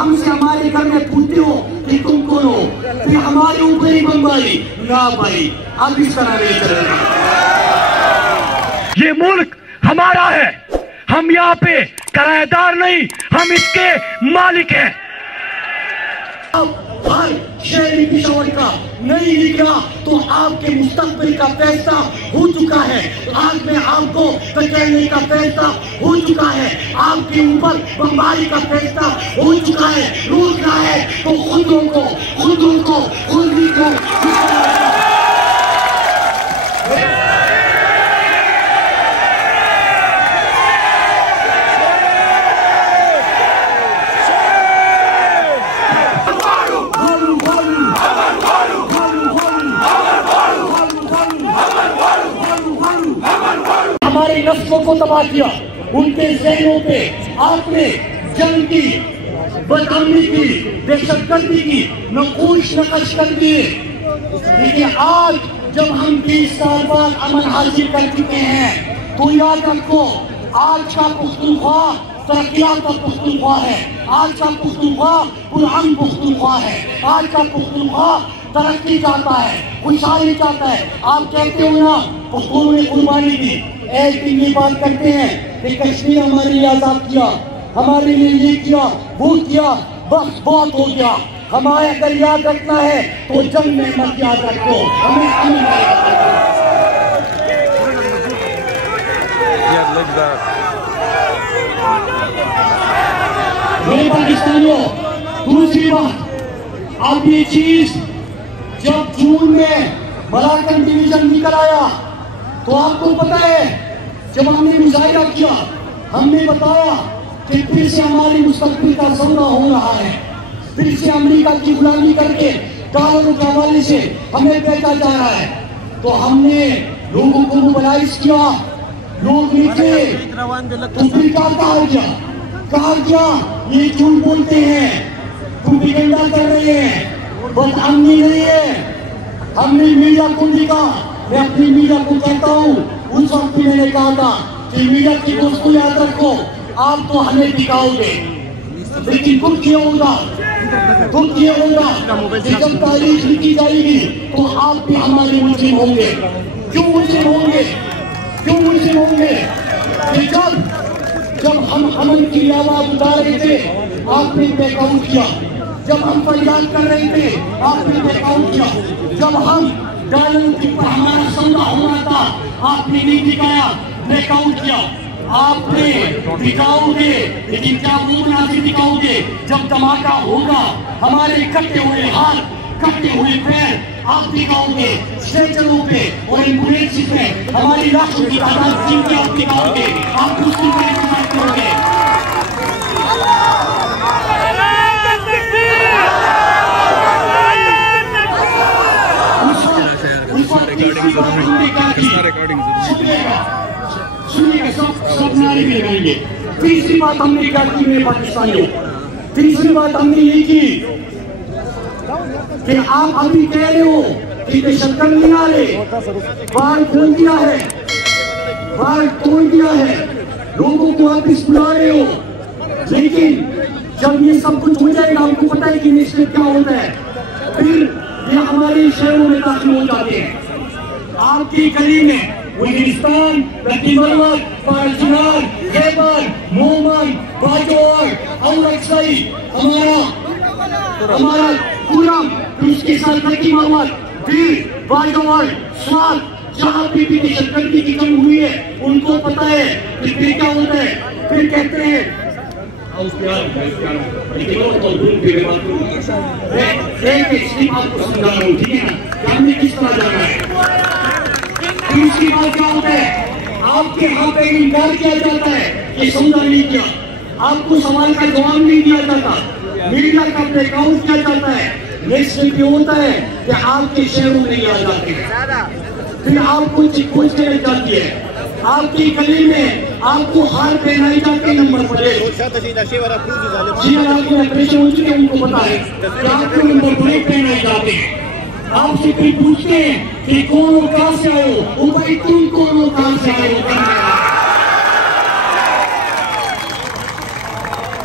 हमसे हमारे घर में पूछते हो कि तुम कौन हो, फिर हमारे ऊपर ही बमबारी ना भाई, अब इस तरह नहीं चलेगा। ये मुल्क हमारा है, हम यहाँ पे किराएदार नहीं, हम इसके मालिक हैं। हर शहरी पिशावर का नहीं निकला तो आपके मुस्तकबिल का फैसला हो चुका है। आज में आपको धकेलने का फैसला हो चुका है, आपके ऊपर बमबारी का फैसला हो चुका है। रोकना है तो खुद रोको, खुद रोको, खुद रोको। हमारी नस्लों को तबाह किया, उनके ज़हनों पे आपने जंग की, बदअमनी की, दहशतगर्दी की नकूश नक्श कर दिए। लेकिन आज जब हम 20 साल बाद अमन हासिल कर चुके हैं तो याद रखो, आज का पुख्तूनख्वा तरक्कियात का पुख्तूनख्वा है, आज का पुख्तूनख्वा पुरअमन पुख्तूनख्वा है, आज का पुख्तूनख्वा तरक्की चाहता है, खुशहाली चाहता है। आप कहते हो ना पुख्तूनों ने कुर्बानी दी, एक दिन ये बात करते हैं कि कश्मीर हमारे लिए आजाद किया, हमारे लिए ये किया, वो किया, बस बहुत हो गया। हमारे अगर याद रखना है तो जंग में मत याद रखो, हमें अमन मेरे पाकिस्तानियों। दूसरी बात, अब ये चीज जब जून में मलाकन डिवीजन निकल आया तो आपको पता है, जब हमने मुजाहिरा किया हमने बताया कि फिर से हमारी मुस्तकबिल का सौदा हो रहा है, फिर से अमेरिका की गुलामी करके डॉलरों के हवाले से हमें बेचा जा रहा है। तो हमने लोगों को मोबिलाइज किया, लोग निकले, तो फिर क्या कहा गया ये झूठ बोलते हैं, प्रोपेगेंडा कर रहे हैं, बदअमनी नहीं है। हमने मीडिया को भी कहा, मैं अपनी मीडिया को कहता हूँ, उस वक्त भी मैंने कहा था कि मीडिया की दोस्तों याद रखो, आप तो हमें दिखाओगे, लेकिन दुख ये होगा कि जब तारीख लिखी जाएगी तो आप भी हमारे मुस्लिम होंगे। क्यों मुस्लिम होंगे? कि जब हम अमन की आवाज उठा रहे थे आपने बैकआउट किया, जब हम फरियाद कर रहे थे आपने बैकआउट किया, जब हम डॉलर के ऊपर हमारा सौदा होना था आपने नहीं दिखाया, बैकआउट किया। आपने दिखाओगे, लेकिन क्या वो मुनासिब दिखाओगे जब धमाका होगा, हमारे कटे हुए हाथ, कटे हुए पैर आप दिखाओगे, स्ट्रेचरों पे और एम्बुलेंस में हमारी लाशों की तादाद जिनकी आप दिखाओगे, आप उसकी बात करोगे। तीसरी बात हमने क्या की मेरे पाकिस्तानियों, तीसरी बात हमने ये की कि आप अभी कह रहे हो कि दहशतगर्द नहीं आ रहे, बाढ़ खोल दिया है, बाढ़ तोड़ दिया है, लोगों को आप इस बुला रहे हो, लेकिन जब ये सब कुछ हो जाएगा हमको पता है कि नेशनल क्या होता है, फिर ये हमारे शहरों में दाखिल हो जाते हैं। आपकी गली में वजीरिस्तान, लखीमपुर, पारचुनार, खैबर, मोहम्मद, बाजौर और अक्सई हमारा पूरा, उसके साथ लखीमपुर, फिर बाजौर, स्वाद, जहाँ भी दहशतगर्दी की कमी हुई है उनको पता है कि फिर क्या होता है, फिर कहते हैं आपको समझा रहा हूँ, ठीक है ना, हमने किस तरह जाना है। दूसरी बात क्या होता है, आपके यहाँ पे इनकार किया जाता है कि समझा नहीं किया, आपको सवाल का जवाब नहीं दिया जाता, मीडिया का ब्रेकआउट किया जाता है। नेक्स्ट ये होता है कि आपके शहरों में आ जाते हैं, फिर आपको चिकोच के लग जाती है, आपकी गली में आपको हार पहनाई जाती नंबर प्लेट। जी आपके ऑपरेशन हो चुके उनको पता है कि आपको नंबर प्लेट पहनाई जाते हैं। आपसे फिर पूछते हैं कि कौन हो, कहां से आए हो, वो भाई तुम कौन हो, कहां से आए हो।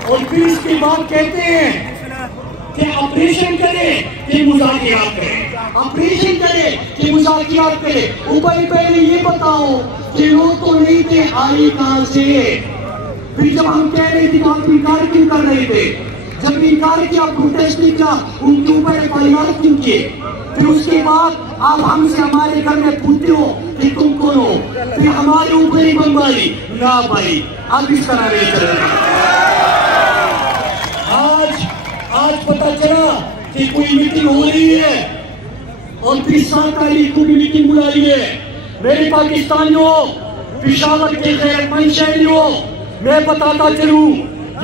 और फिर उसके बाद कहते हैं कि ऑपरेशन करे कि मुज़ाकिरात करे, ऑपरेशन करे कि मुज़ाकिरात करे। ऊपर पहले ये बताओ कि लोग तो नहीं थे, आई कहां से? फिर जब हम कह रहे थे तो आप इनकार क्यों कर रहे थे? जब इनकार किया, प्रोटेस्ट नहीं किया, उनके ऊपर एफआईआर क्यों किए? फिर उसके बाद आप हमसे हमारे घर में पूछते हो कि तुम कौन हो, फिर हमारे ऊपर ही बमबारी ना भाई, अब इस तरह नहीं चलेगा। आज पता चला कि कोई मीटिंग हो रही है और फिर 7 तारीख को भी मीटिंग बुलाई है। मेरे पाकिस्तानियों, पेशावर के गैरतमंद शहरियों, मैं बताता चलूं,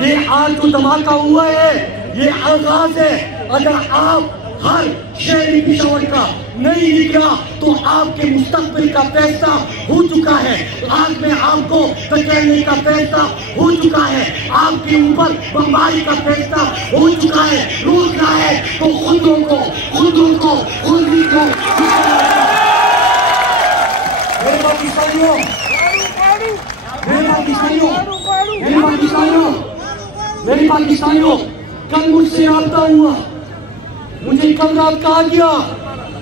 ये आज जो धमाका हुआ है ये आगाज है। अगर आप हर शहरी पेशावर का नहीं निकला तो आपके मुस्तकबिल का फैसला हो चुका है। आज में आपको धकेलने का फैसला हो चुका है, आपके ऊपर बमबारी का फैसला हो चुका है। रोकना है तो खुद रोको, खुद रोको, खुद रोको। मेरे पाकिस्तानियों, मेरे पाकिस्तानियों, मेरे पाकिस्तानियों, मेरे पाकिस्तानियों, कल मुझसे राब्ता हुआ, मुझे कल रात कहा गया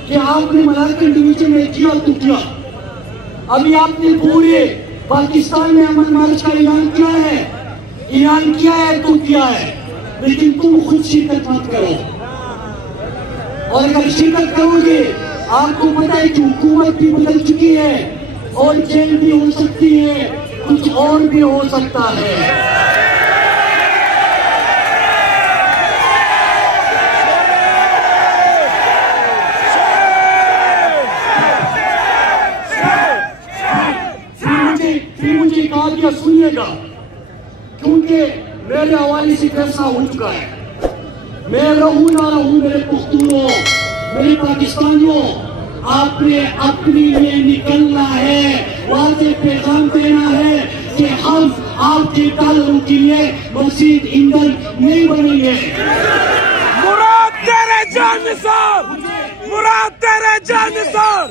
कि आपने मलाकन डिवीजन में किया तो किया, अभी आपने पूरे पाकिस्तान में अमन मार्च का ऐलान किया है, ऐलान किया है तो किया है, लेकिन तुम खुद शिरकत मत करो। और अगर शिरकत करोगे, आपको पता है कि हुकूमत भी बदल चुकी है और जेल भी हो सकती है, कुछ और भी हो सकता है। सुनिएगा, क्योंकि मेरे हवाले से फैसला हो चुका है। मैं रहूं ना रहूं, मेरे पुख्तूनों, मेरे पाकिस्तानियों, आपने अपने लिए निकलना है, वाज़ेह पैगाम देना है कि हम आपके तालों के लिए मज़ीद ईंधन नहीं बनेंगे। मुराद तेरे जानिसार, मुराद तेरे जानिसार,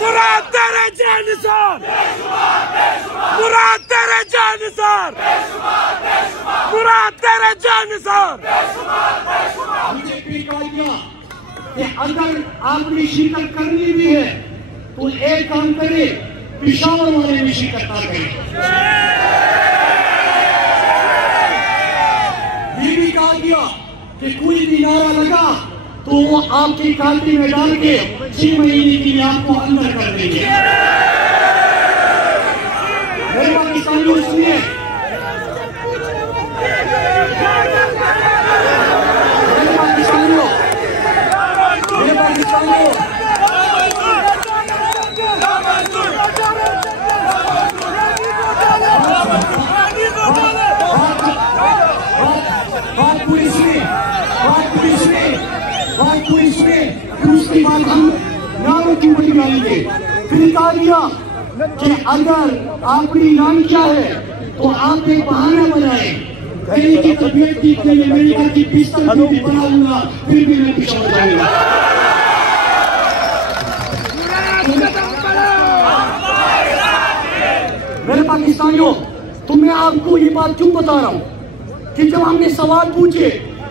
मुराद तेरे जानिसार, मुराद तेरे जानिसार, मुराद तेरे जानिसार। मुझे भी कहा गया कि अगर आपने शिरकत करनी भी है तो एक काम करे, पेशावर वाले में शिरकत ना करें। ये भी कहा गया कि कोई भी नारा लगा तो वो आपकी कांटी में डाल के 6 महीने के लिए आपको अंदर कर देंगे। मेरे पाकिस्तानियों, सुनिए, मेरे पाकिस्तानियों, मेरे पाकिस्तानियों, बात पूरी सुनिए, बात पूरी सुनिए, बात पूरी सुनिए, फिर उसके बाद हम नारों की बड़ी डालेंगे। फिर कहा गया कि अगर आपने ऐलान किया है तो आप एक बहाना बनाए, कहीं की तबीयत ठीक नहीं है, अमेरिका की पिस्तौल भी बनाऊंगा, फिर भी मैं पीछे जाऊंगा। मेरे पाकिस्तानियों, तो मैं आपको ये बात क्यों बता रहा हूँ कि जब हमने सवाल पूछे,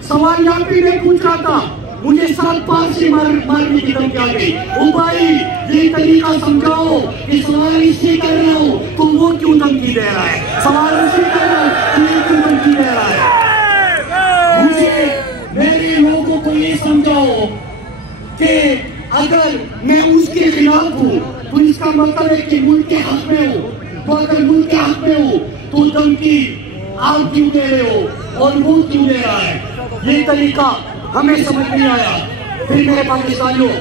सवाल यहाँ पे नहीं पूछ रहा था, मुझे 7 पार से मारने की धमकी आ गई। ओ भाई, ये तरीका समझाओ कि सवाल इससे कर रहा हूँ तो वो क्यों धमकी दे रहा है, सवाल उससे कर रहा हूँ तो ये क्यों धमकी दे रहा है। मुझे मेरे लोगों को ये समझाओ कि अगर मैं उसके खिलाफ हूँ तो इसका मतलब है कि मुल्क के हक में हूँ, तो अगर मुल्क के हक में हूँ तो धमकी आप क्यों दे रहे हो और वो क्यों दे रहा है। ये तरीका हमें समझ नहीं आया। फिर मेरे पाकिस्तानियों,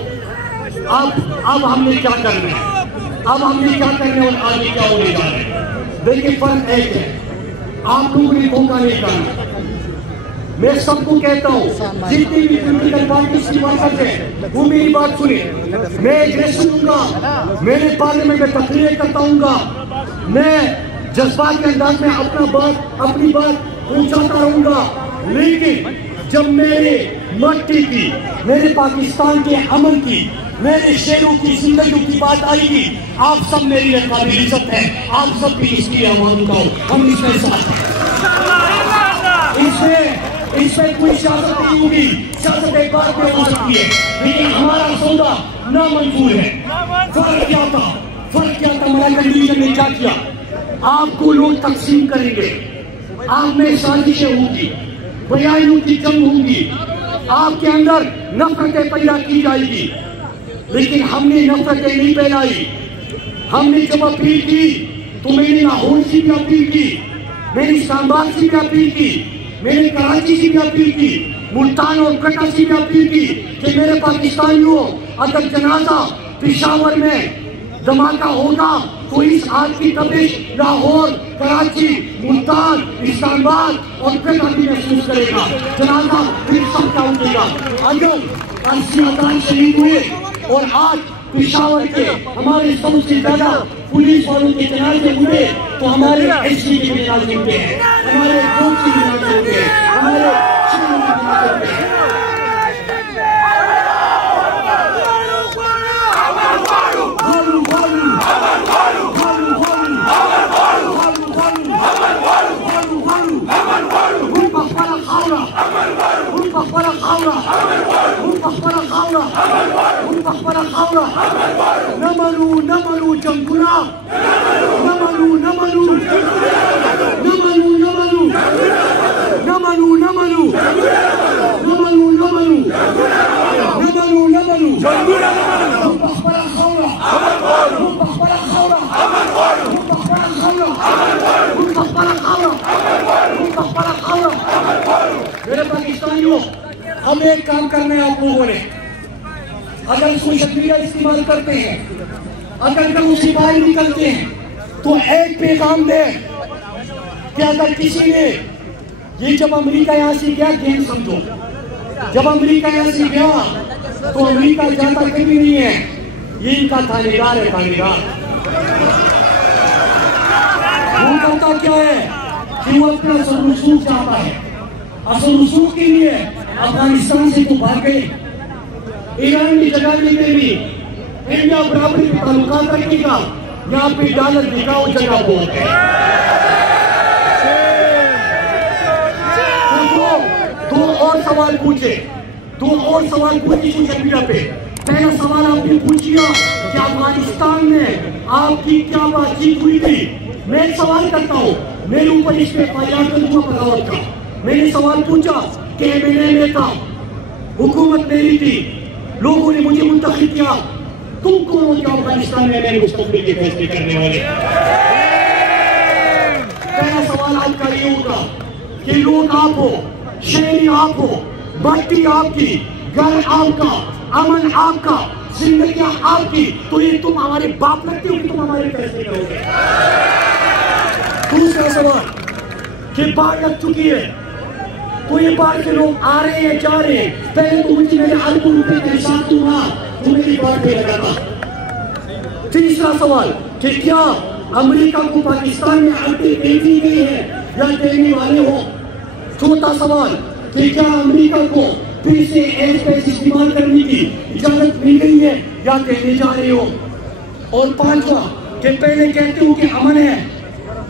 अब हमने क्या करना है, अब हमने क्या करना और आगे क्या होने जा रहा है। देखिए, फर्क एक है, आप लोगों ने धोखा नहीं करना। मैं सबको कहता हूँ, जितनी भी पॉलिटिकल पार्टीज की बात है वो मेरी बात सुने। मैं एड्रेस सुनूंगा, मेरे पार्लियामेंट में तकरीरें करता हूँ, मैं जज्बात के अंदाज में अपनी बात पहुंचाता रहूंगा, लेकिन जब मेरे मट्टी की, मेरे पाकिस्तान के अमन की, मेरे शेरों की जिंदगी की बात आएगी, आप सब मेरी काबिल इज्जत है, आप सब भी इसकी आवाज उठाओ, हम इसमें साथ हैं। इसमें कोई सियासत नहीं होगी, सियासत एक बार में हो सकती है, लेकिन हमारा सौदा नामंजूर है। फर्क क्या था? मलाकन डिवीजन ने क्या किया? आपको लोग तकसीम करेंगे, आप में साजिशें होंगी, बयानियों की जंग होंगी, आपके अंदर नफरतें पैदा की जाएगी, लेकिन हमने नफरतें नहीं फैलाई। हमने जब अपील की तो मैंने लाहौर से भी अपील की, मैंने इस्लामाबाद से भी अपील की, मैंने कराची से भी अपील की, मुल्तान और कटा से भी अपील की कि मेरे पाकिस्तानियों, अगर जनाजा पेशावर में धमाका होगा तो इस आग की तपिश लाहौर, कराची, मुल्तान, इस्लामाबाद और कटा भी महसूस करेगा। जनाजा फिर सबका उठेगा। अगर अजान शहीद हुए और आज पेशावर के हमारे सबसे ज्यादा पुलिस वालों के जनाजे हुए तो हमारे एसपी के जनाजे हुए हैं, हमारे कोर्ट के जनाजे हुए हैं, हमारे शिविर के जनाजे हुए हैं। नमलू जंगुला, नमलू नमलू नमलू नमलू नमलू नमलू नमलू नमलू नमलू नमलू जंगुला मेरे पाकिस्तानियों, हम एक काम करना है आप लोगों ने। अगर सोशल मीडिया इस्तेमाल करते हैं, अगर कल उसी बाहर निकलते हैं तो एक पैगाम दे कि अगर किसी ने ये जब अमेरिका यहाँ से गया गेम समझो, जब अमेरिका यहाँ से गया तो अमेरिका जाता कभी नहीं है, ये इनका थानेदार है, थानेदार। वो करता क्या है कि वो अपना असल रसूख चाहता है, असल रसूख के लिए अफगानिस्तान से तो भाग गए, ईरान की जगह लेते भी इंडिया बराबरी के ताल्लुकात रखेगा, यहाँ पे डॉलर दिखाओ जगह बहुत है। दो और सवाल पूछे सोशल मीडिया पे। पहला सवाल आपने पूछिया कि अफगानिस्तान में आपकी क्या बातचीत हुई थी। मैं सवाल करता हूँ, मेरे ऊपर इस पे बगावत का मैंने सवाल पूछा कि MNA में था, हुकूमत मेरी थी, लोगों ने मुझे मुंतखब किया, तुम कौन हो क्या अफगानिस्तान में मेरे मुस्तकबिल के फैसले करने वाले। पहला सवाल आपका ये होगा कि लोग आप हो, शहरी आप हो, मट्टी आपकी, घर आपका, अमन आपका, जिंदगी आपकी, तो ये तुम हमारे बाप लगते हो कि तुम हमारे फैसले करोगे। दूसरा सवाल कि बाढ़ लग चुकी है तो ये बाढ़ के लोग आ रहे हैं जा रहे हैं, पहले तो मुझे मेरे अरबों रुपए के हिसाब दूंगा तो मेरी बाढ़ पे लगा था। तीसरा सवाल कि क्या अमेरिका को पाकिस्तान में आर्थिक देनी गई है या देने वाले हो। चौथा सवाल कि क्या अमेरिका को फिर से एयर स्पेस इस्तेमाल करने की इजाजत मिल गई है या देने जा रहे हो। और पांचवा कि पहले कहते हो कि अमन है,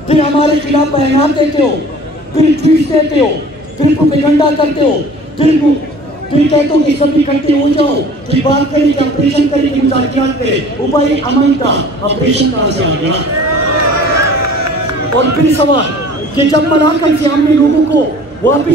फिर हमारे खिलाफ बयान देते हो, फिर ट्वीट देते हो, फिर प्रोपेगेंडा करते हो, फिर कहते हो कि सब इकट्ठे हो जाओ, फिर बात करें कि ऑपरेशन करें कि मुज़ाकरात करें। वो भाई अमन का ऑपरेशन कहाँ से आ गया। और फिर सवाल कि जब मलाकन से हमने लोगों को वापिस